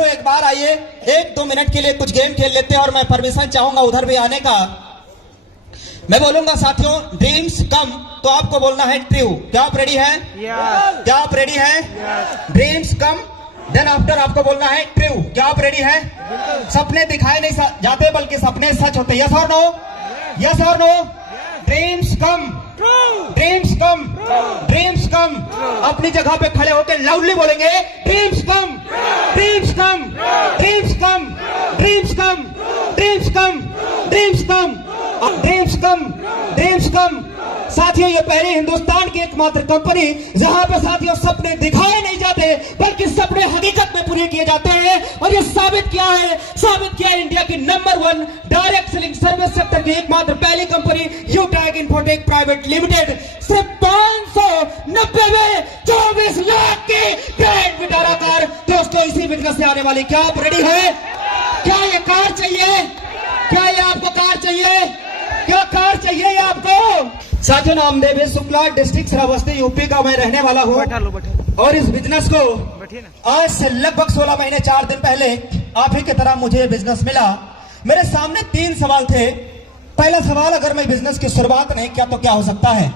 एक बार आइए, 1-2 मिनट के लिए कुछ गेम खेल लेते हैं और मैं परमिशन चाहूंगा उधर भी आने का। मैं बोलूंगा साथियों ड्रीम्स कम, तो आपको बोलना है ट्रू। क्या आप रेडी हैं? क्या आप रेडी हैं? ड्रीम्स कम, देन आफ्टर आपको बोलना है ट्रू। क्या आप रेडी हैं? सपने दिखाए नहीं जाते बल्कि सपने सच होते। यस और नो? यस और no? Dreams come, dreams come, dreams come. अपनी जगह पे खड़े होकर लाउडली बोलेंगे dreams come, dreams come, dreams come, dreams come, dreams come, dreams come, dreams come, dreams come. साथियों ये पहले हिंदुस्तान की एकमात्र कंपनी जहां पर साथियों सपने दिखाए नहीं जाते बल्कि सपने हकीकत में पूरे किए जाते हैं। और ये साबित किया है इंडिया की number 1 direct selling service sector की एकमात्र पहली कंपनी यूटैग इन्फोटेक प्राइवेट लिमिटेड। सिर्फ 590 में 24 लाख की ग्रैंड विटारा कार दोस्तों इसी बिजनेस से आने वाली। क्या आप रेडी है? क्या ये कार चाहिए? क्या ये आपको कार चाहिए? क्या कार चाहिए आपको? साथियों नामदेव शुक्ला, डिस्ट्रिक्ट श्रावस्ती, यूपी का मैं रहने वाला हूँ। और इस बिजनेस को आज से लगभग 16 महीने 4 दिन पहले आप ही की तरह मुझे बिजनेस मिला। मेरे सामने 3 सवाल थे। पहला सवाल, अगर मैं बिजनेस की शुरुआत नहीं किया तो क्या हो सकता है?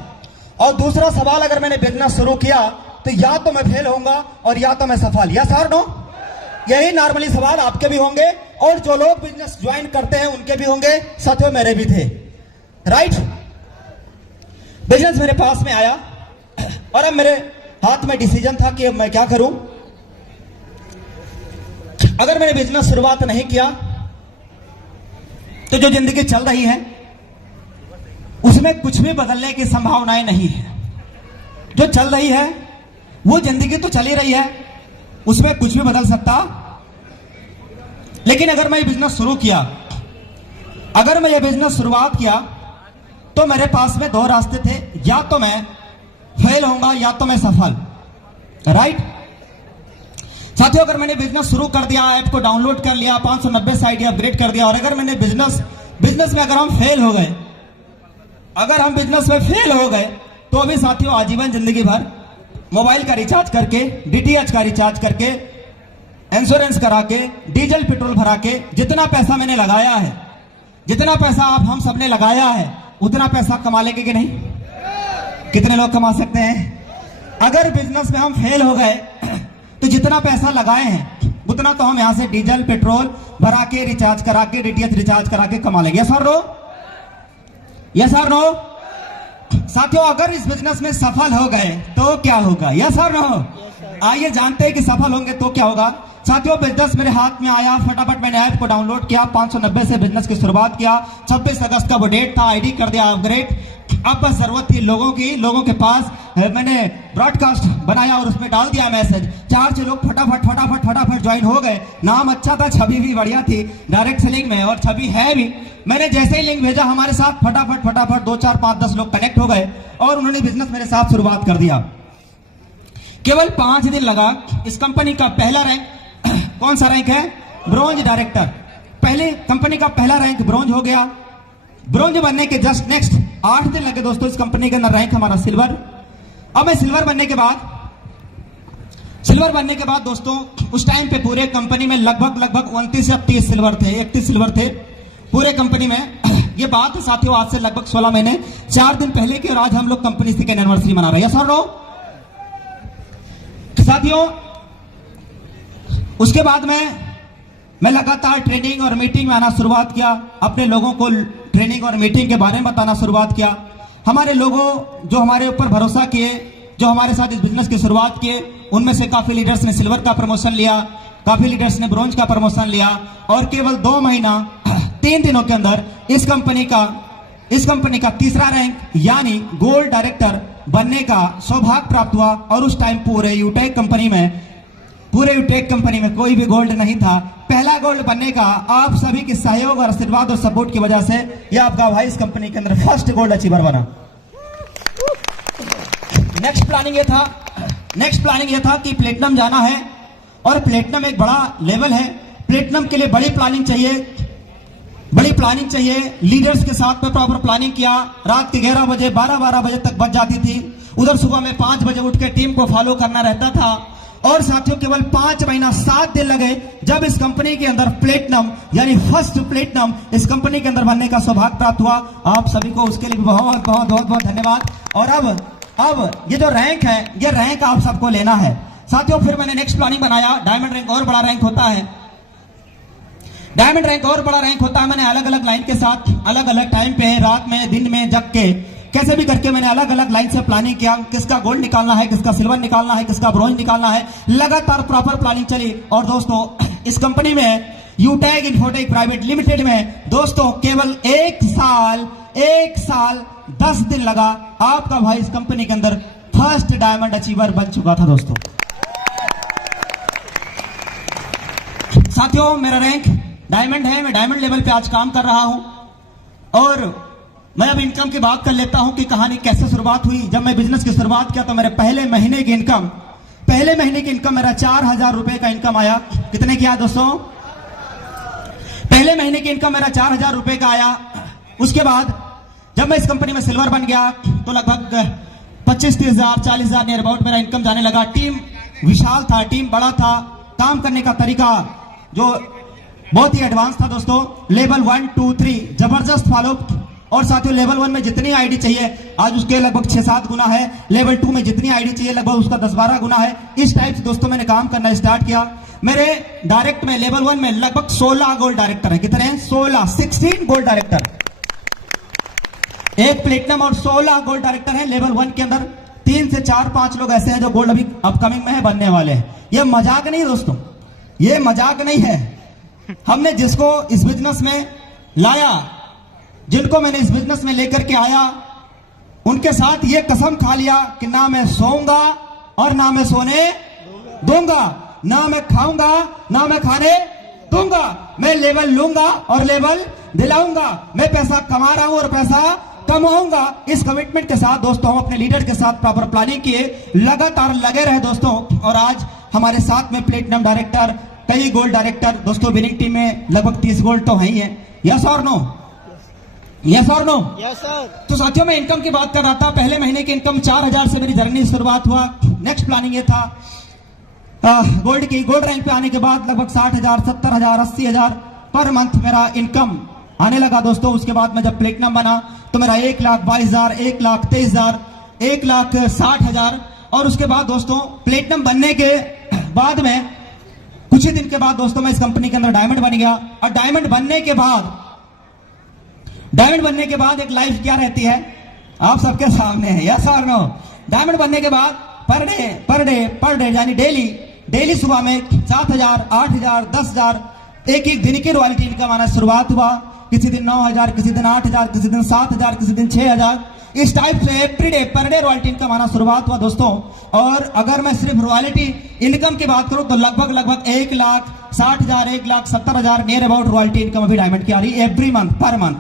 और दूसरा सवाल, अगर मैंने बिजनेस शुरू किया तो या तो मैं फेल होऊंगा और या तो मैं सफल। यस और नो? यही नॉर्मली सवाल आपके भी होंगे और जो लोग बिजनेस ज्वाइन करते हैं उनके भी होंगे। साथियों मेरे भी थे। राइट? बिजनेस मेरे पास में आया और अब मेरे हाथ में डिसीजन था कि अब मैं क्या करूं। अगर मैंने बिजनेस शुरुआत नहीं किया तो जो जिंदगी चल रही है उसमें कुछ भी बदलने की संभावनाएं नहीं है। जो चल रही है वो जिंदगी तो चली रही है, उसमें कुछ भी बदल सकता। लेकिन अगर मैं ये बिजनेस शुरू किया, अगर मैं ये बिजनेस शुरुआत किया तो मेरे पास में 2 रास्ते थे, या तो मैं फेल होऊंगा या तो मैं सफल। राइट साथियों, अगर मैंने बिजनेस शुरू कर दिया, ऐप को डाउनलोड कर लिया, 590 से आईडी अपग्रेड कर दिया और अगर मैंने बिजनेस में अगर हम फेल हो गए, अगर हम बिजनेस में फेल हो गए तो अभी साथियों आजीवन जिंदगी भर मोबाइल का रिचार्ज करके, डीटीएच का रिचार्ज करके, इंश्योरेंस करा के, डीजल पेट्रोल भरा के, जितना पैसा मैंने लगाया है, जितना पैसा आप हम सबने लगाया है उतना पैसा कमा लेंगे कि नहीं? कितने लोग कमा सकते हैं? अगर बिजनेस में हम फेल हो गए तो जितना पैसा लगाए हैं उतना तो हम यहां से डीजल पेट्रोल भरा के, रिचार्ज करा के, डीटीएच रिचार्ज करा के कमा लेंगे। यस और नो? यस और नो? साथियों अगर इस बिजनेस में सफल हो गए तो क्या होगा? यस और नो? आइए जानते हैं कि सफल होंगे तो क्या होगा। साथियों बिजनेस मेरे हाथ में आया, फटाफट मैंने ऐप को डाउनलोड किया, 590 से बिजनेस की शुरुआत किया। 26 अगस्त का वो डेट था, आईडी कर दिया अपग्रेड। अब बस जरूरत थी लोगों की, लोगों के पास मैंने ब्रॉडकास्ट बनाया और उसमें डाल दिया मैसेज। 4 लोग फटाफट ज्वाइन हो गए। नाम अच्छा था, छवि भी बढ़िया थी डायरेक्ट सेलिंग में और छवि है भी। मैंने जैसे ही लिंक भेजा हमारे साथ फटाफट 2, 4, 5, 10 लोग कनेक्ट हो गए और उन्होंने बिजनेस मेरे साथ शुरुआत कर दिया। केवल 5 दिन लगा। इस कंपनी का पहला रैंक कौन सा रैंक है? Bronze director. पहले कंपनी का पहला रैंक ब्रॉन्ज हो गया। ब्रॉन्ज बनने के जस्ट नेक्स्ट 8 दिन लगे दोस्तों इस कंपनी के अंदर रैंक हमारा सिल्वर। अब मैं सिल्वर बनने के बाद दोस्तों उस टाइम पे पूरे कंपनी में लगभग 29 से 30 सिल्वर थे, 31 सिल्वर थे पूरे कंपनी में। ये बात है साथियों आज से लगभग 16 महीने 4 दिन पहले की और आज हम लोग कंपनी की एनिवर्सरी मना रहे हैं। यस और नो? साथियों उसके बाद मैं लगातार ट्रेनिंग और मीटिंग में आना शुरुआत किया, अपने लोगों को ट्रेनिंग और मीटिंग के बारे में बताना शुरुआत किया। हमारे लोगों जो हमारे ऊपर भरोसा किए, जो हमारे साथ इस बिजनेस की शुरुआत किए, उनमें से काफी लीडर्स ने सिल्वर का प्रमोशन लिया, काफी लीडर्स ने ब्रॉन्ज का प्रमोशन लिया और केवल 2 महीना 3 दिनों के अंदर इस कंपनी का तीसरा रैंक यानी गोल्ड डायरेक्टर बनने का सौभाग्य प्राप्त हुआ। और उस टाइम पूरे यूटेक कंपनी में कोई भी गोल्ड नहीं था। पहला गोल्ड बनने का आप सभी के सहयोग और आशीर्वाद और सपोर्ट की वजह से यह आपका भाई इस कंपनी के अंदर फर्स्ट गोल्ड अचीवर बना। नेक्स्ट प्लानिंग ये था कि प्लेटिनम जाना है और प्लेटिनम एक बड़ा लेवल है। प्लेटिनम के लिए बड़ी प्लानिंग चाहिए। लीडर्स के साथ में प्रॉपर प्लानिंग किया। रात के 11 बजे 12 बजे तक बच जाती थी। उधर सुबह में 5 बजे उठ के टीम को फॉलो करना रहता था। और साथियों केवल 5 महीना 7 दिन लगे जब इस कंपनी के अंदर प्लेटिनम यानी फर्स्ट प्लेटिनम इस कंपनी के अंदर बनने का सौभाग्य प्राप्त हुआ। आप सभी को उसके लिए बहुत बहुत बहुत बहुत धन्यवाद। और अब ये जो रैंक है, ये रैंक आप सबको लेना है साथियों। फिर मैंने नेक्स्ट प्लानिंग बनाया, डायमंड रैंक और बड़ा रैंक होता है, डायमंड रैंक और बड़ा रैंक होता है। मैंने अलग अलग लाइन के साथ अलग अलग टाइम पे, रात में, दिन में जग के, कैसे भी करके मैंने अलग अलग लाइन से प्लानिंग किया, किसका गोल्ड निकालना है, किसका सिल्वर निकालना है, किसका ब्रॉन्ज निकालना है। लगातार प्रॉपर प्लानिंग चली। और दोस्तों इस कंपनी में यूटैग इन्फोटेक प्राइवेट लिमिटेड में दोस्तों केवल 1 साल 10 दिन लगा, आपका भाई इस कंपनी के अंदर फर्स्ट डायमंड अचीवर बन चुका था। दोस्तों साथियों मेरा रैंक डायमंड है, मैं डायमंड लेवल पे आज काम कर रहा हूं। और मैं अब इनकम की बात कर लेता हूं कि कहानी कैसे शुरुआत हुई। जब मैं बिजनेस की शुरुआत किया तो मेरे पहले महीने की इनकम मेरा 4000 रुपए का इनकम आया। कितने की आया दोस्तों? पहले महीने की इनकम मेरा 4000 रुपए का आया। उसके बाद जब मैं इस कंपनी में सिल्वर बन गया तो लगभग 25-30 हजार 40 हजार नियर अबाउट मेरा इनकम जाने लगा। टीम विशाल था, टीम बड़ा था, काम करने का तरीका जो बहुत ही एडवांस था दोस्तों। लेवल 1, 2, 3 जबरदस्त फॉलो। और साथियों लेवल 1 में जितनी आईडी चाहिए आज उसके लगभग 6-7 गुना है। लेवल 2 में जितनी आईडी चाहिए लगभग उसका 10-12 गुना है। इस टाइप से दोस्तों मैंने काम करना स्टार्ट किया। मेरे डायरेक्ट में लेवल 1 में लगभग 16 गोल्ड डायरेक्टर है। कितने हैं? 16 गोल्ड डायरेक्टर, एक प्लेटिनम और 16 गोल्ड डायरेक्टर है लेवल 1 के अंदर। 3 से 4-5 लोग ऐसे हैं जो गोल्ड अभी अपकमिंग में है, बनने वाले हैं। यह मजाक नहीं दोस्तों, ये मजाक नहीं है। हमने जिसको इस बिजनेस में लाया, जिनको मैंने इस बिजनेस में लेकर के आया, उनके साथ ये कसम खा लिया कि ना मैं सोऊंगा और ना मैं सोने दूंगा, ना मैं खाऊंगा ना मैं खाने दूंगा। मैं लेवल लूंगा और लेवल दिलाऊंगा। मैं पैसा कमा रहा हूं और पैसा कमाऊंगा। इस कमिटमेंट के साथ दोस्तों हम अपने लीडर के साथ प्रॉपर प्लानिंग किए, लगातार लगे रहे दोस्तों। और आज हमारे साथ में प्लेटिनम डायरेक्टर, कई गोल्ड डायरेक्टर दोस्तों, विनिंग टीम में लगभग 30 गोल्ड तो है ही है। यस और नो? यस और नो? Yes sir. तो साथियों मैं इनकम की बात कर रहा था। पहले महीने की इनकम 4000 से मेरी जर्नी शुरुआत हुआ। नेक्स्ट प्लानिंग ये था गोल्ड की। गोल्ड रैंक पे आने के बाद लगभग 60,000, 70,000, 80,000 पर मंथ मेरा इनकम आने लगा दोस्तों। उसके बाद मैं जब प्लेटिनम बना तो मेरा 1,22,000, 1,23,000, 1,60,000। और उसके बाद दोस्तों प्लेटिनम बनने के बाद में कुछ ही दिन के बाद दोस्तों मैं इस कंपनी के अंदर डायमंड बन गया। और डायमंड बनने के बाद एक लाइफ क्या रहती है आप सबके सामने है। यस और नो? डायमंड बनने के बाद पर डे यानी डेली सुबह में 7,000, 8,000, 10,000 एक दिन की रॉयल्टी इनकम आना शुरुआत हुआ। किसी दिन 9,000, किसी दिन 8,000, किसी दिन 7,000, किसी दिन 6,000। इस टाइप से पर डे रॉयल्टी इनकम आना शुरुआत हुआ दोस्तों। और अगर मैं सिर्फ रॉयल्टी इनकम की बात करूं तो लगभग 1,60,000, 1,70,000 नियर अबाउट रॉयल्टी इनकम अभी डायमंड की आ रही है एवरी मंथ, पर मंथ।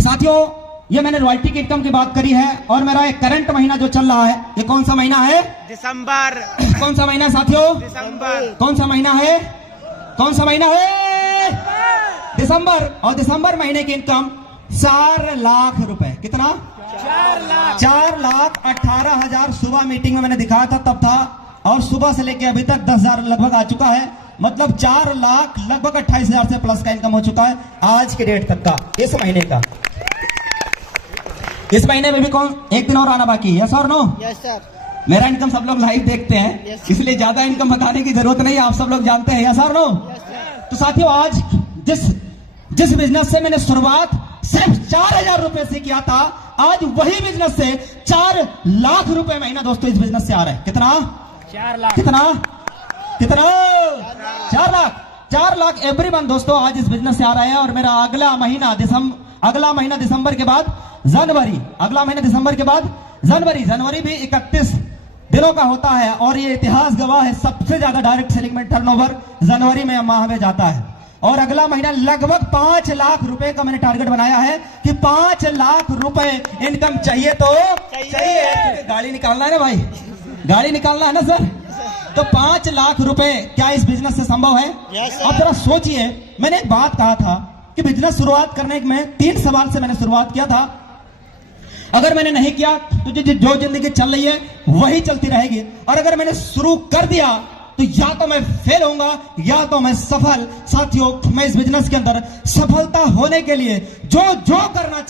साथियों ये मैंने रॉयल्टी की इनकम की बात करी है। और मेरा एक करंट महीना जो चल रहा है, ये कौन सा महीना है? दिसंबर। कौन सा महीना साथियों? दिसंबर। कौन सा महीना है? कौन सा महीना है? दिसंबर। और दिसंबर महीने की इनकम 4 लाख रुपए। कितना? 4,18,000। सुबह मीटिंग में मैंने दिखाया था तब था, और सुबह से लेके अभी तक 10,000 लगभग आ चुका है। मतलब 4 लाख लगभग 28,000 से प्लस का इनकम हो चुका है आज के डेट तक का, इस महीने का। इस महीने में भी कौन एक दिन और आना बाकी है? यस और नो? Yes sir. मेरा इनकम सब लोग लाइव देखते हैं, इसलिए ज्यादा इनकम बताने की जरूरत नहीं है, आप सब लोग जानते हैं। यस और नो? तो साथियों आज जिस बिजनेस से मैंने शुरुआत सिर्फ 4,000 रुपए से किया था, आज वही बिजनेस से 4 लाख रुपए महीना दोस्तों इस बिजनेस से आ रहा है। कितना? 4 लाख। कितना? 4 लाख एवरी मंथ दोस्तों आज इस बिजनेस से आ रहा है। और मेरा अगला महीना दिसंबर के बाद जनवरी, अगला महीना दिसंबर के बाद जनवरी भी 31 दिनों का होता है। और ये इतिहास गवाह है, सबसे ज्यादा डायरेक्ट सेलिंग में टर्नओवर जनवरी में माह में जाता है। और अगला महीना लगभग 5 लाख रुपए का मैंने टारगेट बनाया है कि 5 लाख रुपए इनकम चाहिए तो चाहिए। गाड़ी निकालना है ना भाई, गाड़ी निकालना है ना सर। तो 5 लाख रुपए क्या इस बिजनेस से संभव है? अब जरा सोचिए, मैंने एक बात कहा था कि बिजनेस शुरुआत करने में 3 सवाल से मैंने शुरुआत किया था। अगर मैंने नहीं किया तो जो जिंदगी चल रही है वही चलती रहेगी, और अगर मैंने शुरू कर दिया तो या तो मैं फेल होऊंगा या तो मैं सफल। साथियों, मैं इस बिजनेस के अंदर सफलता होने के लिए जो जो करना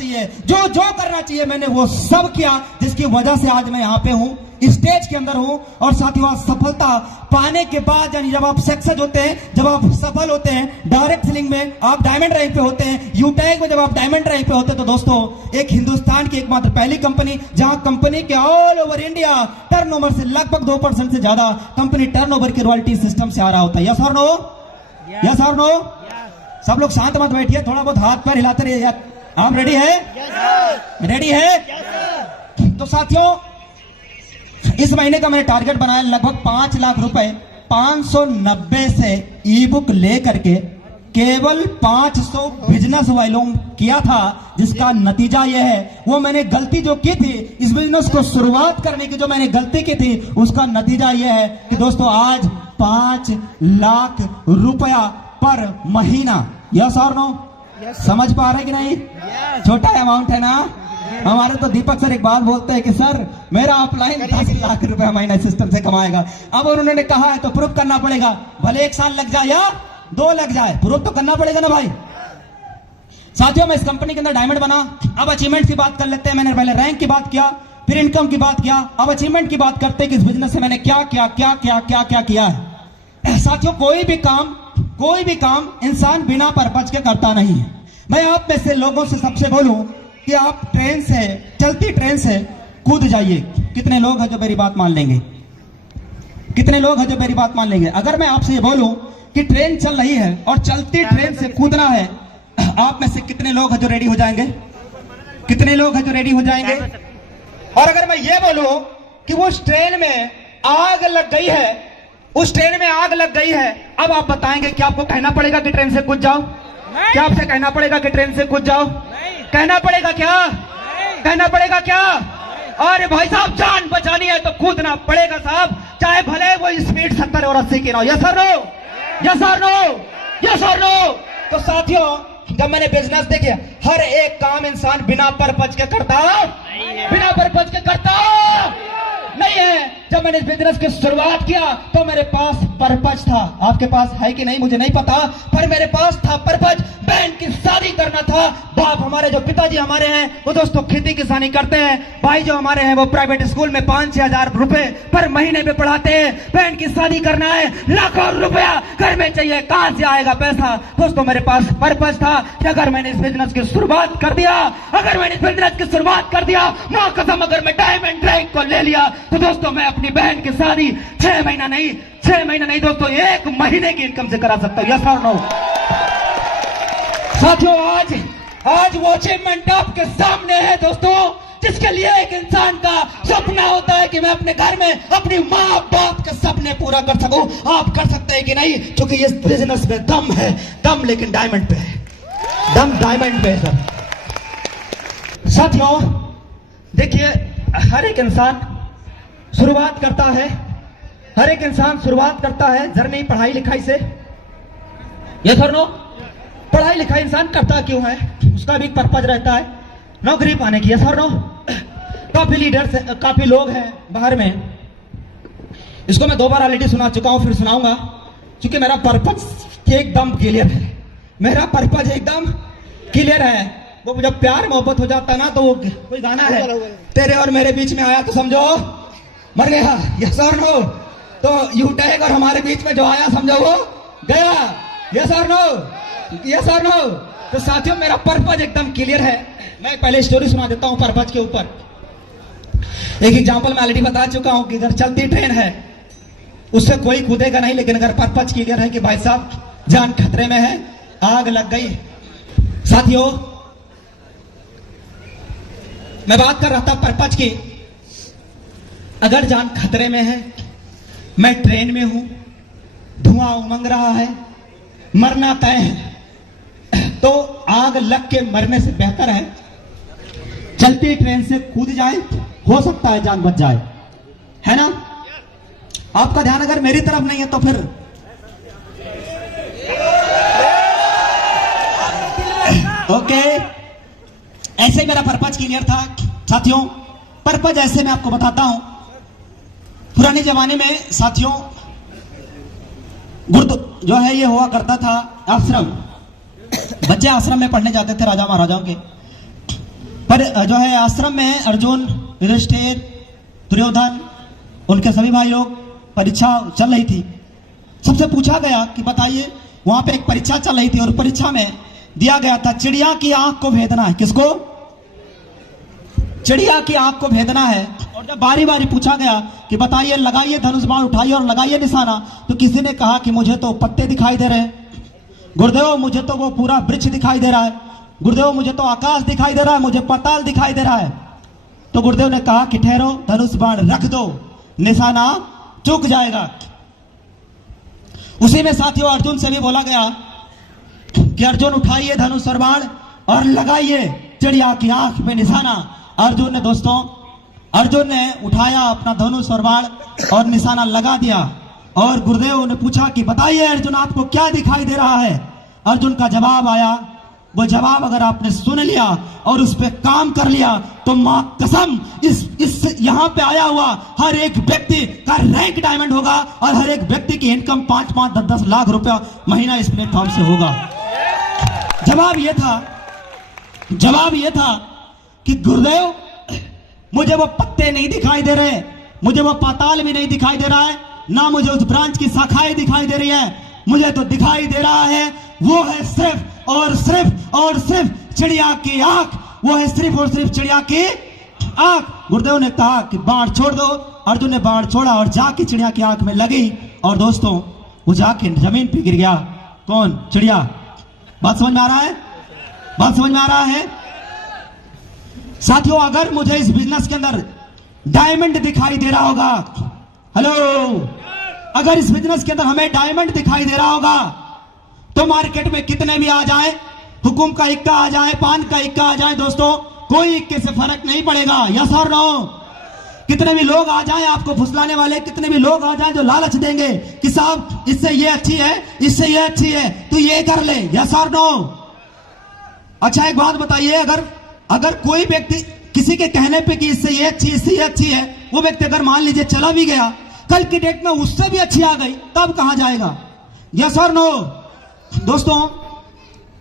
चाहिए मैंने वो सब किया, जिसकी वजह से आज मैं यहां पे हूं, स्टेज के अंदर हूं। और साथियों, सफलता पाने के बाद, यानी जब आप सक्सेस होते हैं, जब आप सफल होते हैं, डायरेक्ट सेलिंग में आप डायमंड रैंक पे होते हैं, यूटैग में जब आप डायमंड रैंक पे होते हैं, तो दोस्तों एक हिंदुस्तान की एकमात्र पहली कंपनी जहां कंपनी के ऑल ओवर इंडिया टर्नओवर से लगभग 2% से ज्यादा कंपनी टर्नओवर की रॉयल्टी सिस्टम से आ रहा होता है। यस और नो? यस और नो? सब लोग शांत मत बैठिए, थोड़ा बहुत हाथ पैर हिलाते रहिए। आप रेडी है? रेडी है? तो साथियों, इस महीने का मैंने टारगेट बनाया लगभग 5 लाख रुपए 590 से ई बुक लेकर के केवल 500 बिजनेस वालों किया था, जिसका नतीजा यह है, वो मैंने गलती जो की थी इस बिजनेस को शुरुआत करने की, जो मैंने गलती की थी उसका नतीजा यह है कि दोस्तों आज 5 लाख रुपया पर महीना। यस और नो? समझ पा रहे कि नहीं? छोटा अमाउंट है ना? हमारे तो दीपक सर एक बात बोलते हैं कि सर मेरा अपलाइन 10 लाख रुपए महीना सिस्टम से कमाएगा। अब उन्होंने कहा है तो प्रूफ करना पड़ेगा, भले 1 साल लग जाए या 2 लग जाए, प्रूफ तो करना पड़ेगा ना भाई। साथियों, मैं इस कंपनी के अंदर डायमंड बना। अब अचीवमेंट की बात कर लेते हैं। मैंने पहले रैंक की बात किया, फिर इनकम की बात किया, अब अचीवमेंट की बात करते हैं कि इस बिजनेस से मैंने क्या किया है। साथियों, कोई भी काम इंसान बिना पर्पज के करता नहीं है। मैं आप में से लोगों से सबसे बोलूं कि आप चलती ट्रेन से कूद जाइए। कितने लोग हैं जो मेरी बात मान लेंगे? कितने लोग हैं जो मेरी बात मान लेंगे? अगर मैं आपसे ये बोलूं कि ट्रेन चल रही है और चलती ट्रेन से कूदना है, आप में से कितने लोग हैं जो रेडी हो जाएंगे? कितने लोग हैं जो रेडी हो जाएंगे? और अगर मैं ये बोलूं कि वो ट्रेन में आग लग गई है, उस ट्रेन में आग लग गई है, अब आप बताएंगे कि आपको कहना पड़ेगा कि ट्रेन से कूद जाओ? क्या आपसे कहना पड़ेगा कि ट्रेन से कूद जाओ? कहना पड़ेगा क्या? कहना पड़ेगा क्या? अरे भाई साहब, जान बचानी है तो कूदना पड़ेगा साहब, चाहे भले वो स्पीड 70 और 80 की ना हो। यस और नो? यस और नो? यस और नो? तो साथियों, जब मैंने बिजनेस देखा, हर एक काम इंसान बिना पर्पज के करता, बिना पर्पज के करता नहीं है। जब मैंने इस बिजनेस की शुरुआत किया तो मेरे पास पर्पज था। आपके पास है कि नहीं मुझे नहीं पता, पर मेरे पास था पर्पज। बहन की शादी करना था। बाप हमारे, जो पिताजी हमारे हैं, वो दोस्तों खेती किसानी करते हैं। भाई जो हमारे हैं वो प्राइवेट स्कूल में 5-6 हजार रुपए पर महीने में पढ़ाते हैं। बहन की शादी करना है, लाखों रुपया घर में चाहिए, कहां से आएगा पैसा? दोस्तों, मेरे पास पर्पज था कि अगर मैंने इस बिजनेस की शुरुआत कर दिया, मां कसम, अगर मैं डायमंड रैंक को ले लिया तो दोस्तों मैं अपनी बहन की शादी 6 महीना नहीं दोस्तों 1 महीने की इनकम से करा सकता हूं। यस और नो? साथियों, आज वो अचीवमेंट आपके सामने है दोस्तों, जिसके लिए एक इंसान का सपना होता है कि मैं अपने घर में अपनी माँ बाप के सपने पूरा कर सकूं। आप कर सकते हैं कि नहीं? क्योंकि इस बिजनेस में दम है, दम लेकिन डायमंड पे है, दम डायमंड पे है। साथियों, देखिए, हर एक इंसान शुरुआत करता है जर्नी पढ़ाई लिखाई से। ये सर नो? पढ़ाई लिखाई इंसान करता क्यों है? उसका भी पर्पज रहता है, नौकरी पाने की। Sir no? काफी लीडर्स, काफी लोग हैं बाहर में, इसको मैं 2 बार ऑलरेडी सुना चुका हूं, फिर सुनाऊंगा, क्योंकि मेरा पर्पज एकदम क्लियर है। मेरा पर्पज एकदम क्लियर है। वो जब प्यार मोहब्बत हो जाता ना, तो वो कोई गाना है, तेरे और मेरे बीच में आया तो समझो मर गया। यस और नो? तो यूटैग और हमारे बीच में जो आया समझो वो गया। यस और नो? यस और नो? तो साथियों, मेरा पर्पज एकदम क्लियर है। मैं पहले स्टोरी सुना देता हूं पर्पज के ऊपर। एक एग्जांपल मैं ऑलरेडी बता चुका हूं कि अगर चलती ट्रेन है उससे कोई कूदेगा नहीं, लेकिन अगर पर्पज क्लियर है कि भाई साहब जान खतरे में है, आग लग गई। साथियों, मैं बात कर रहा था पर्पज की। अगर जान खतरे में है, मैं ट्रेन में हूं, धुआं उमंग रहा है, मरना तय है, तो आग लग के मरने से बेहतर है चलती ट्रेन से कूद जाए, हो सकता है जान बच जाए, है ना? आपका ध्यान अगर मेरी तरफ नहीं है तो फिर ओके, ऐसे मेरा पर्पज क्लियर था साथियों पर्पज ऐसे मैं आपको बताता हूं। पुराने जमाने में साथियों गुरु जो है ये हुआ करता था आश्रम, बच्चे आश्रम में पढ़ने जाते थे राजा महाराजाओं के। पर जो है आश्रम में अर्जुन, युधिष्ठिर, दुर्योधन, उनके सभी भाई लोग, परीक्षा चल रही थी। सबसे पूछा गया कि बताइए, वहां पे एक परीक्षा चल रही थी और परीक्षा में दिया गया था चिड़िया की आंख को भेदना है। किसको? चिड़िया की आंख को भेदना है। और जब बारी बारी पूछा गया कि बताइए, लगाइए धनुष बाण उठाइए और लगाइए निशाना, तो किसी ने कहा कि मुझे तो पत्ते दिखाई दे रहे हैं, गुरुदेव मुझे तो वो पूरा वृक्ष दिखाई दे रहा है, गुरुदेव मुझे तो आकाश दिखाई दे रहा है, मुझे पाताल दिखाई दे रहा है। तो गुरुदेव ने कहा कि ठहरो, धनुष बाण रख दो, निशाना चूक जाएगा। उसी में साथियों अर्जुन से भी बोला गया कि अर्जुन उठाइए धनुष और बाण और लगाइए चिड़िया की आंख में निशाना। अर्जुन ने उठाया अपना धनुष और बाण और निशाना लगा दिया। और गुरुदेव ने पूछा कि बताइए अर्जुन, आपको क्या दिखाई दे रहा है? अर्जुन का जवाब आया। वो जवाब अगर आपने सुन लिया और उस पर काम कर लिया तो मां कसम इस यहां पे आया हुआ हर एक व्यक्ति का रैंक डायमंड होगा और हर एक व्यक्ति की इनकम 5-5, 10-10 लाख रुपया महीना इस प्लेटफॉर्म से होगा। जवाब ये था कि गुरुदेव मुझे वो पत्ते नहीं दिखाई दे रहे, मुझे वो पाताल भी नहीं दिखाई दे रहा है, ना मुझे उस ब्रांच की शाखाएं दिखाई दे रही है, मुझे तो दिखाई दे रहा है वो है सिर्फ और सिर्फ चिड़िया की आंख। वो है सिर्फ और सिर्फ चिड़िया की आंख। गुरुदेव ने कहा कि बाण छोड़ दो। अर्जुन ने बाण छोड़ा और जाके चिड़िया की आंख में लगी और दोस्तों वो जाके जमीन पे गिर गया। कौन? चिड़िया। बात समझ में आ रहा है? साथियों अगर मुझे इस बिजनेस के अंदर डायमंड दिखाई दे रहा होगा, हेलो, अगर इस बिजनेस के अंदर हमें डायमंड दिखाई दे रहा होगा तो मार्केट में कितने भी आ जाए, हुकुम का इक्का आ जाए, पान का इक्का आ जाए, दोस्तों कोई इक्के से फर्क नहीं पड़ेगा। यस और नो? कितने भी लोग आ जाएं आपको फुसलाने वाले, कितने भी लोग आ जाएं जो लालच देंगे कि साहब इससे ये अच्छी है, इससे ये अच्छी है, तू ये कर ले। यस और नो? अच्छा एक बात बताइए, अगर कोई व्यक्ति किसी के कहने पे कि इससे ये अच्छी, इससे ये अच्छी है, वो व्यक्ति अगर मान लीजिए चला भी गया, कल की डेट में उससे भी अच्छी आ गई, तब कहां जाएगा? यस और नो? दोस्तों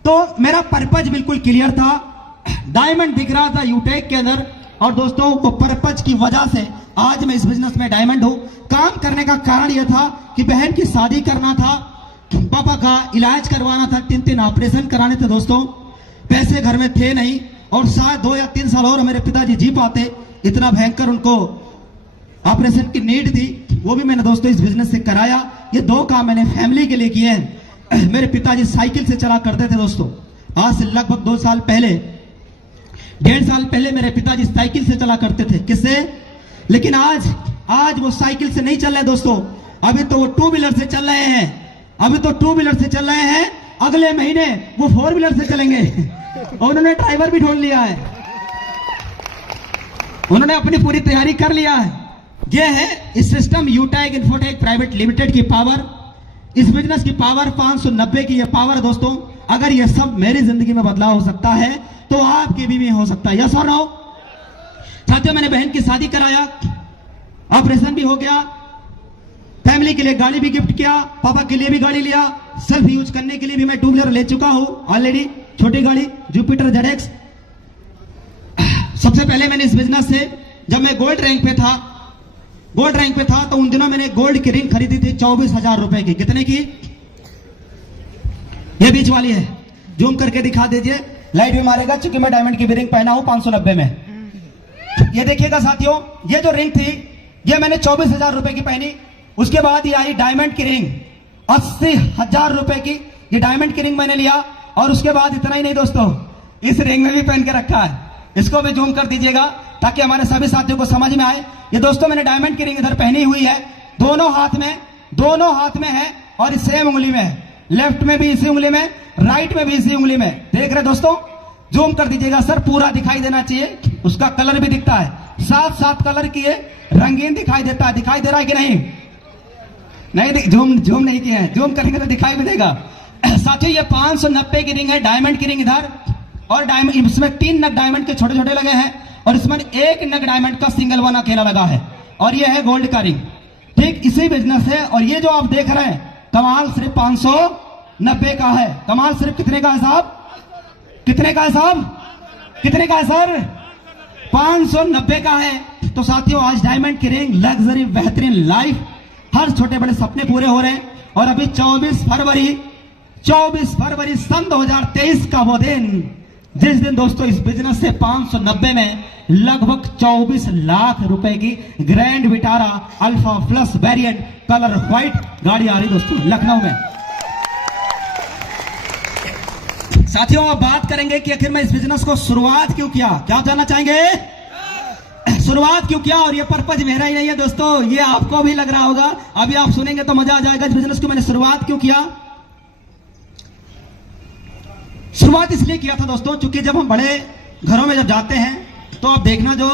तो मेरा पर्पज बिल्कुल क्लियर था, डायमंड दिख रहा था यूटेक के अंदर, और दोस्तों वो पर्पज की वजह से आज मैं इस बिजनेस में डायमंड हूं। काम करने का कारण यह था कि बहन की शादी करना था, पापा का इलाज करवाना था, 3 ऑपरेशन कराने थे दोस्तों, पैसे घर में थे नहीं, और शायद 2 या 3 साल और मेरे पिताजी जी पाते, इतना भयंकर उनको ऑपरेशन की नीड थी, वो भी मैंने दोस्तों इस बिजनेस से कराया। ये 2 काम मैंने फैमिली के लिए किए हैं। मेरे पिताजी साइकिल से चला करते थे दोस्तों, आज से लगभग 2 साल पहले, 1.5 साल पहले मेरे पिताजी साइकिल से चला करते थे। किससे? लेकिन आज वो साइकिल से नहीं चल रहे दोस्तों, अभी तो वो 2 व्हीलर से चल रहे हैं, अगले महीने वो 4 व्हीलर से चलेंगे। और उन्होंने ड्राइवर भी ढूंढ लिया है, उन्होंने अपनी पूरी तैयारी कर लिया है। यह है इस सिस्टम यूटेक इन्फोटेक प्राइवेट लिमिटेड की पावर, इस बिजनेस की पावर 590 की यह पावर है दोस्तों। अगर यह सब मेरी जिंदगी में बदलाव हो सकता है तो आपके भी हो सकता है। यस और नो? साथियों मैंने बहन की शादी कराया, ऑपरेशन भी हो गया, फैमिली के लिए गाड़ी भी गिफ्ट किया, पापा के लिए भी गाड़ी लिया, सेल्फ यूज करने के लिए भी मैं 2 व्हीलर ले चुका हूं ऑलरेडी, छोटी गाड़ी जुपिटर ZX। सबसे पहले मैंने इस बिजनेस से, जब मैं गोल्ड रैंक पे था तो उन दिनों मैंने गोल्ड की रिंग खरीदी थी 24,000 रुपए की। कितने की? ये बीच वाली है, जूम करके दिखा दीजिए, लाइट भी मारेगा क्योंकि मैं डायमंड की भी रिंग पहना हूं 590 में। ये देखिएगा साथियों, ये जो रिंग थी ये मैंने 24,000 रुपए की पहनी। उसके बाद ये आई डायमंड की रिंग 80,000 रुपए की, ये डायमंड की रिंग मैंने लिया। और उसके बाद इतना ही नहीं दोस्तों, इस रिंग में भी पहन के रखा है, इसको भी जूम कर दीजिएगा ताकि हमारे सभी साथियों को समझ में आए। ये दोस्तों मैंने डायमंड की रिंग इधर पहनी हुई है, दोनों हाथ में है और इस सेम उंगली में है, लेफ्ट में भी इसी उंगली में, राइट में भी इसी उंगली में। देख रहे दोस्तों? जूम कर दीजिएगा सर, पूरा दिखाई देना चाहिए, उसका कलर भी दिखता है, 7 कलर की है, रंगीन दिखाई देता है। दिखाई दे रहा है कि नहीं? जूम नहीं किया है, जूम करेंगे तो दिखाई भी देगा। साथियों ये 590 की रिंग है, डायमंड की रिंग इधर, और डायमंड इसमें 3 नग डायमंड के छोटे छोटे लगे हैं, और इसमें एक नग डायमंड का सिंगल वन अकेला लगा है, और ये है गोल्ड का रिंग। ठीक इसी बिजनेस है। और ये जो आप देख रहे हैं कमाल सिर्फ 590 का है। कमाल सिर्फ कितने का है साहब? कितने का है साहब? कितने का है सर? 590 का है। तो साथियों आज डायमंड की रिंग, लग्जरी, बेहतरीन लाइफ, हर छोटे बड़े सपने पूरे हो रहे हैं। और अभी 24 फरवरी सन 2023 का वो दिन, जिस दिन दोस्तों इस बिजनेस से 590 में लगभग 24 लाख रुपए की grand Vitara alpha plus variant colour white गाड़ी आ रही दोस्तों लखनऊ में। साथियों अब बात करेंगे कि आखिर मैं इस बिजनेस को शुरुआत क्यों किया। क्या जानना चाहेंगे? शुरुआत क्यों किया? और ये पर्पज मेरा ही नहीं है दोस्तों, ये आपको भी लग रहा होगा। अभी आप सुनेंगे तो मजा आ जाएगा इस बिजनेस को मैंने शुरुआत क्यों किया। शुरुआत इसलिए किया था दोस्तों क्योंकि जब हम बड़े घरों में जब जाते हैं तो आप देखना जो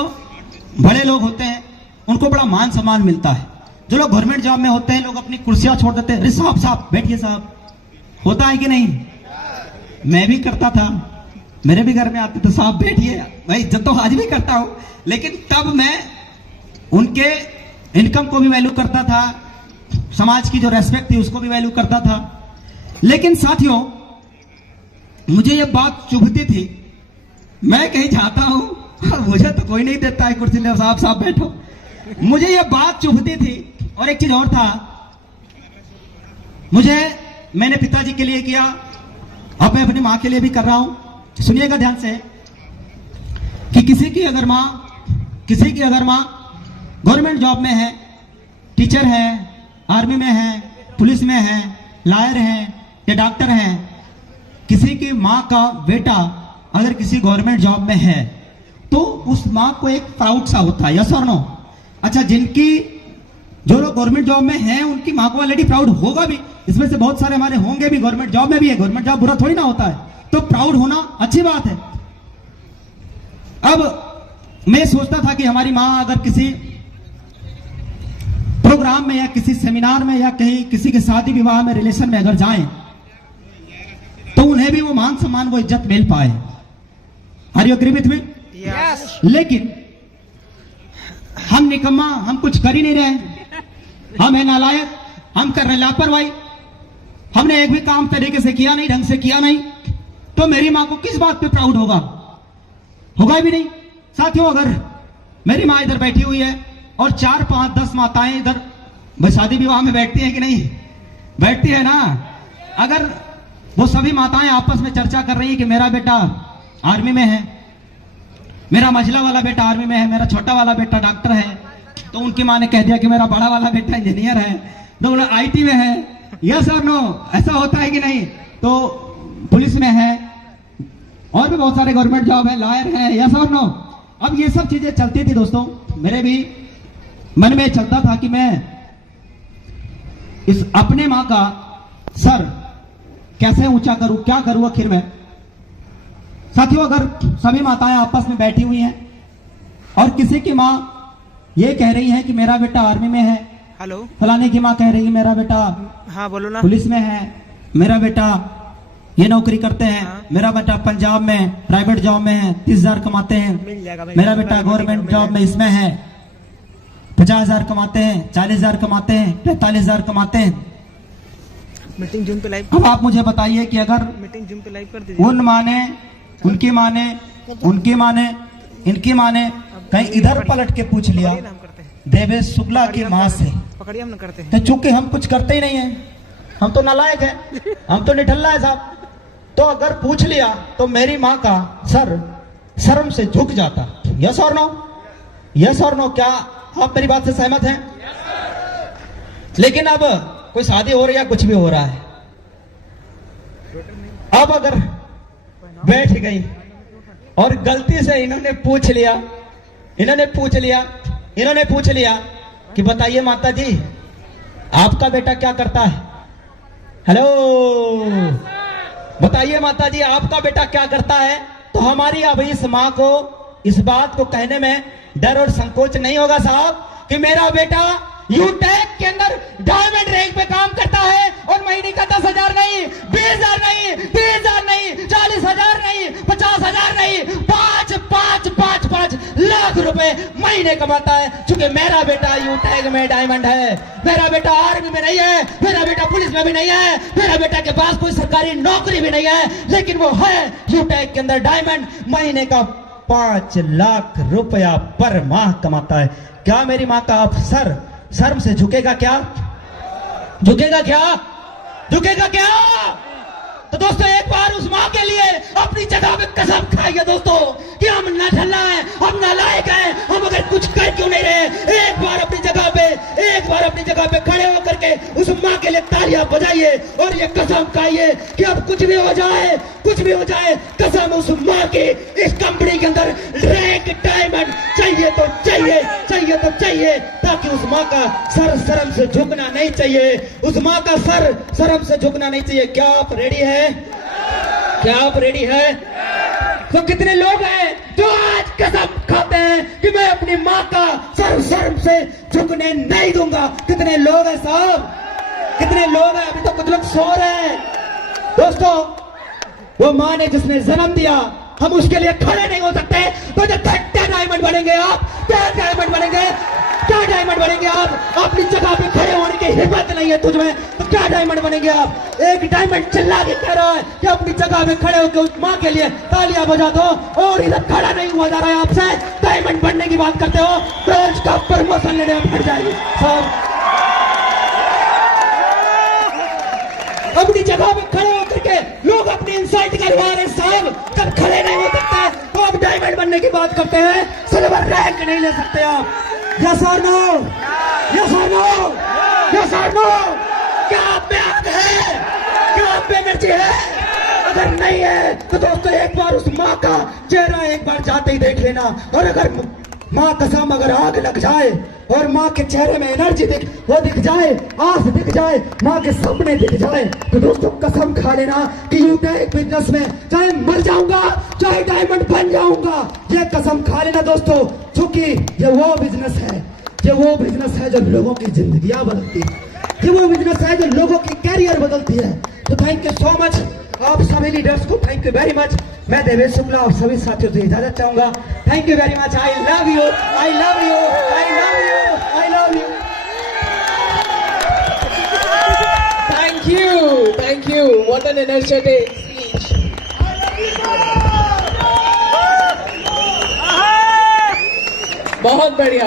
बड़े लोग होते हैं उनको बड़ा मान सम्मान मिलता है। जो लोग गवर्नमेंट जॉब में होते हैं लोग अपनी कुर्सियां छोड़ देते हैं, अरे साहब साहब बैठिए साहब, होता है कि नहीं? मैं भी करता था, मेरे भी घर में आते तो साहब बैठिए भाई, इज्जत तो आज भी करता हूं, लेकिन तब मैं उनके इनकम को भी वैल्यू करता था, समाज की जो रेस्पेक्ट थी उसको भी वैल्यू करता था। लेकिन साथियों मुझे ये बात चुभती थी, मैं कहीं जाता हूं मुझे तो कोई नहीं देता है कुर्सी ले साहब साहब बैठो, मुझे ये बात चुभती थी। और एक चीज और था, मैंने पिताजी के लिए किया, अब मैं अपनी मां के लिए भी कर रहा हूं। सुनिएगा ध्यान से कि किसी की अगर मां गवर्नमेंट जॉब में है, टीचर है, आर्मी में है, पुलिस में है, लॉयर है या डॉक्टर है, किसी की मां का बेटा अगर किसी गवर्नमेंट जॉब में है तो उस मां को एक प्राउड सा होता है, यस और नो? अच्छा, जो लोग गवर्नमेंट जॉब में हैं उनकी मां को ऑलरेडी प्राउड होगा भी, इसमें से बहुत सारे हमारे होंगे भी गवर्नमेंट जॉब में भी है, गवर्नमेंट जॉब बुरा थोड़ी ना होता है, तो प्राउड होना अच्छी बात है। अब मैं सोचता था कि हमारी मां अगर किसी प्रोग्राम में या किसी सेमिनार में या कहीं किसी के शादी विवाह में रिलेशन में अगर जाएं तो उन्हें भी वो मान सम्मान वो इज्जत मिल पाए। Are you agree with me? Yes. लेकिन हम निकम्मा, हम कुछ कर ही नहीं रहे, हम है नालायक, हम कर रहे लापरवाही, हमने एक भी काम तरीके से किया नहीं, ढंग से किया नहीं, तो मेरी मां को किस बात पे प्राउड होगा? होगा भी नहीं। साथियों अगर मेरी मां इधर बैठी हुई है और 4, 5, 10 माताएं इधर शादी विवाह में बैठती हैं कि नहीं? बैठती है ना। अगर वो सभी माताएं आपस में चर्चा कर रही है कि मेरा बेटा आर्मी में है, मेरा मझला वाला बेटा आर्मी में है, मेरा छोटा वाला बेटा डॉक्टर है, तो उनकी मां ने कह दिया कि मेरा बड़ा वाला बेटा इंजीनियर है, तो बोला आईटी में है, यस और नो? ऐसा होता है कि नहीं? तो पुलिस में है और भी बहुत सारे गवर्नमेंट जॉब है, लॉयर है, यस और नो? अब ये सब चीजें चलती थी दोस्तों, मेरे भी मन में चलता था कि मैं इस अपने मां का सर कैसे ऊंचा करूं, क्या करूं आखिर में। साथियों अगर सभी माताएं आपस में बैठी हुई हैं और किसी की मां ये कह रही है कि मेरा बेटा आर्मी में है, हेलो, फलाने की मां कह रही है मेरा बेटा हाँ बोलो ना, पुलिस में है, मेरा बेटा ये नौकरी करते हैं, हाँ। मेरा बेटा पंजाब में प्राइवेट जॉब में है, 30,000 कमाते हैं, मिल जाएगा भाई, मेरा बेटा गवर्नमेंट जॉब में इसमें है, 50,000 कमाते हैं, 40,000 कमाते हैं, 45,000 कमाते हैं। मीटिंग जूम पे लाइव, अब आप मुझे बताइए कि अगर मीटिंग जूम पे लाइव कर दीजिए। उन माँ ने, उनकी माँ ने, उनकी माँ ने, इनकी माँ ने कहीं इधर पलट के पूछ लिया पकड़िए ना, हम करते हैं, देवेश शुक्ला की माँ से, पकड़िए हम ना करते हैं। तो चूंकि हम कुछ करते ही नहीं है, हम तो नालायक है, हम तो निठल्ला है साहब, तो अगर पूछ लिया तो मेरी माँ का सर शर्म से झुक जाता। यस और नो? यस और नो? क्या आप मेरी बात से सहमत हैं? लेकिन अब कोई शादी हो रही है, कुछ भी हो रहा है, अब अगर बैठ गई और गलती से इन्होंने पूछ लिया कि बताइए माता जी आपका बेटा क्या करता है? हेलो, बताइए माता जी आपका बेटा क्या करता है? तो हमारी अब इस माँ को इस बात को कहने में डर और संकोच नहीं होगा साहब कि मेरा बेटा यूटेक के अंदर डायमंड रैंक पे काम करता है और महीने का 10,000 नहीं, 20,000 नहीं, 30,000 नहीं, 40,000 नहीं, 50,000 नहीं, 5 लाख महीने कमाता है, क्योंकि मेरा बेटा यूटैग में डायमंड है, मेरा बेटा आर्मी में नहीं है, मेरा बेटा पुलिस में भी नहीं है, मेरा बेटा के पास कोई सरकारी नौकरी भी नहीं है, लेकिन वो है यूटैग के अंदर डायमंड। महीने का 5 लाख रुपया पर माह कमाता है। क्या मेरी माँ का अफसर शर्म से झुकेगा क्या? झुकेगा क्या? झुकेगा क्या? तो दोस्तों एक बार उस माँ के लिए अपनी जगह पे कसम खाइए दोस्तों कि हम ना ढलना है, हम ना लायक है, हम अगर कुछ कर क्यों नहीं रहे। एक बार अपनी जगह पे खड़े होकर के उस माँ के लिए तालियां बजाइए और ये कसम खाइए कि अब कुछ भी हो जाए, कसम उस माँ की इस कंपनी के अंदर रैंक डायमंड चाहिए तो चाहिए, ताकि उस माँ का सर शर्म से झुकना नहीं चाहिए, उस माँ का सर शर्म से झुकना नहीं चाहिए। क्या आप रेडी है? क्या आप रेडी है? तो कितने लोग हैं जो आज कसम खाते हैं कि मैं अपनी माँ का सर शर्म से झुकने नहीं दूंगा? कितने लोग हैं साहब? कितने लोग हैं? अभी तो कुछ लोग सो रहे हैं। दोस्तों वो माँ ने जिसने जन्म दिया, हम उसके लिए खड़े नहीं हो सकते तो जो क्या डायमंड बनेंगे आप? क्या डायमंड बनेंगे? क्या डायमंड बनेंगे आप? अपनी जगह पे खड़े होने की हिम्मत नहीं है तुझमें तो क्या डायमंड बनेंगे आप? एक डायमंड चिल्ला के कह रहा है कि अपनी जगह पे खड़े होकर उस माँ के लिए तालियां बजा दो, और इधर खड़ा नहीं हुआ जा रहा है आपसे, डायमंड बनने की बात करते हो, ब्रॉन्ज का प्रमोशन लेने में फट जाएगी साहब। अपनी जगह पे खड़े होकर के लोग अपनी इंसल्ट करवा रहे साहब, जब खड़े नहीं हो सकते तो आप डायमंड बनने की बात करते हैं, सिल्वर रैंक नहीं ले सकते आप। यस और नो? यस और नो? यस और नो? क्या आप में आग है? क्या आप में एनर्जी है? अगर नहीं है तो दोस्तों एक बार उस माँ का चेहरा एक बार जाते ही देख लेना, और अगर माँ कसम अगर आग लग जाए और माँ के चेहरे में एनर्जी दिख जाए, आस दिख जाए, माँ के सपने दिख जाए, तो दोस्तों कसम खा लेना कि यूटैग बिजनेस में चाहे मर जाऊंगा चाहे डायमंड बन जाऊंगा, ये कसम खा लेना दोस्तों, क्योंकि ये वो बिजनेस है जो लोगों की जिंदगियां बदलती है, ये वो बिजनेस है जो लोगों की कैरियर बदलती है। तो थैंक यू सो मच आप सभी लीडर्स को, थैंक यू वेरी मच। मैं देवेश शुक्ला और सभी साथियों से इजाजत चाहूंगा। Thank you very much. I love you, I love you, I love you, I love you. Thank you. What an energetic speech. बहुत बढ़िया।